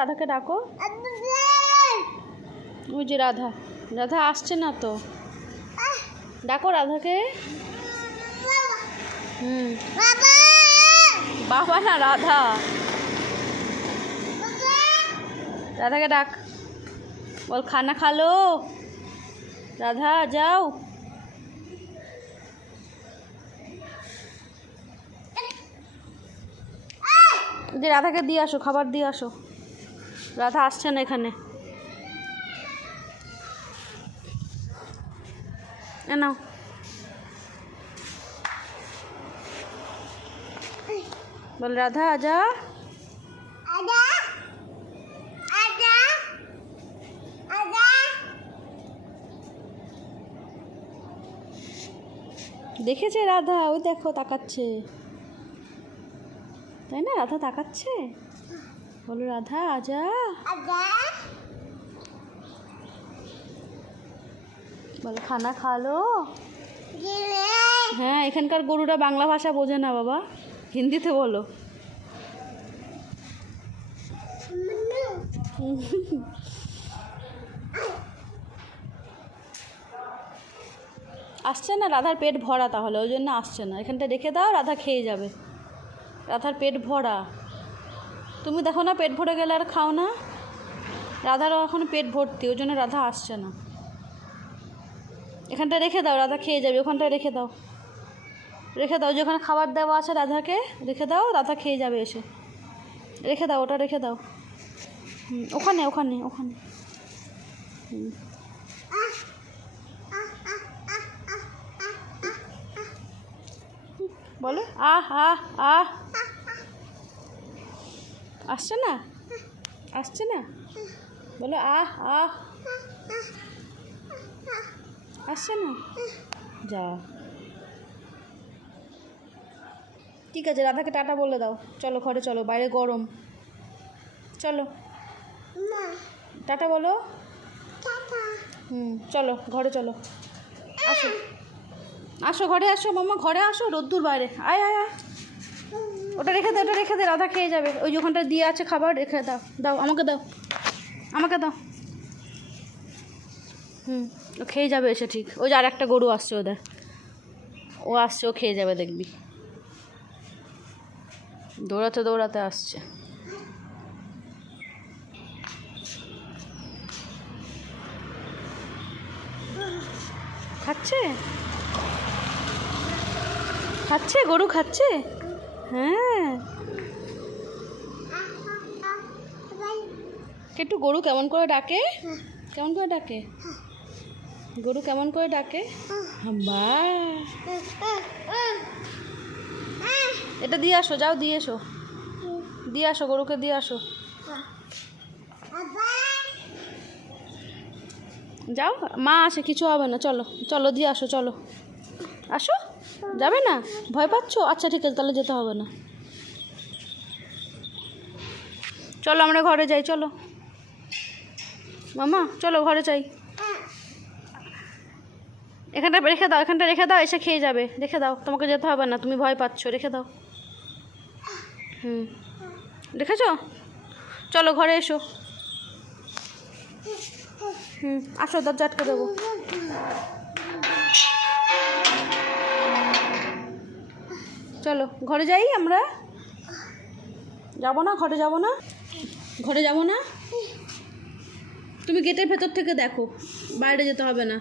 রাধাকে ডাকো। ওই যে রাধা, রাধা আসছে না তো, ডাকো রাধাকে। বাবা না, রাধা, রাধাকে ডাক, বল খানা খা লো। রাধা যাও। যে রাধাকে দিয়ে আসো, খাবার দিয়ে আসো। রাধা আসছে না এখানে। নাও, বল রাধা আজা। দেখেছে রাধা, ওই দেখো তাকাচ্ছে, তাই না? রাধা তাকাচ্ছে, বলো রাধা আজা। বলো খানা খা লো। হ্যাঁ, এখানকার গরুরা বাংলা ভাষা বোঝে না বাবা, হিন্দিতে বলো। আসছে না, রাধার পেট ভরা, তাহলে ওই জন্য আসছে না। এখানটা রেখে দাও, রাধা খেয়ে যাবে। রাধার পেট ভরা, তুমি দেখো না পেট ভরে গেলে আর খাও না। রাধারও এখন পেট ভর্তি, ওই জন্য রাধা আসছে না। এখানটা রেখে দাও, রাধা খেয়ে যাবে। ওখানটায় রেখে দাও, রেখে দাও, যেখানে খাবার দেওয়া আছে রাধাকে রেখে দাও, রাধা খেয়ে যাবে এসে। রেখে দাও, ওটা রেখে দাও। ওখানে ওখানে ওখানে। বলো আহ আহ আহ। আসছে না, আসছে না, বলো আহ আহ। আসছে না, যা। ঠিক আছে, রাধাকে টাটা বলে দাও। চলো ঘরে চলো, বাইরে গরম। চলো টাটা বলো। চলো ঘরে চলো। আসো আসো, ঘরে আসো মাম্মা, ঘরে আসো, রোদ্দুর বাইরে। আয় আয় আয়। ওটা রেখে দে, ওটা রেখে দে, রাধা খেয়ে যাবে। ওই ওখানটা দিয়ে আছে খাবার, রেখে দাও। দাও আমাকে, দাও আমাকে, দাও। ও খেয়ে যাবে এসে ঠিক। ওই যে আর একটা গরু আসছে ওদের, ও আসছে, ও খেয়ে যাবে দেখবি। দৌড়াতে দৌড়াতে আসছে। খাচ্ছে, খাচ্ছে, গরু খাচ্ছে। হ্যাঁ, একটু গরু কেমন করে ডাকে, কেমন করে ডাকে গরু, কেমন করে ডাকে। হাম্বা। এটা দিয়ে আসো, যাও দিয়ে এসো, দিয়ে আসো, গরুকে দিয়ে আসো। যাও, মা আসে, কিছু হবে না। চলো চলো, দিয়ে আসো, চলো আসো। যাবে না, ভয় পাচ্ছ? আচ্ছা ঠিক আছে, তাহলে যেতে হবে না। চলো আমরা ঘরে যাই, চলো মামা, চলো ঘরে যাই। এখানটা রেখে দাও, এখানটা রেখে দাও, এসে খেয়ে যাবে। রেখে দাও, তোমাকে যেতে হবে না, তুমি ভয় পাচ্ছ, রেখে দাও। দেখেছো? চলো ঘরে এসো। আসো, দরজা আটকে দেবো। চলো ঘরে যাই আমরা। যাবো না, ঘরে যাবো না, ঘরে যাবো না। তুমি গেটের ভেতর থেকে দেখো, বাইরে যেতে হবে না।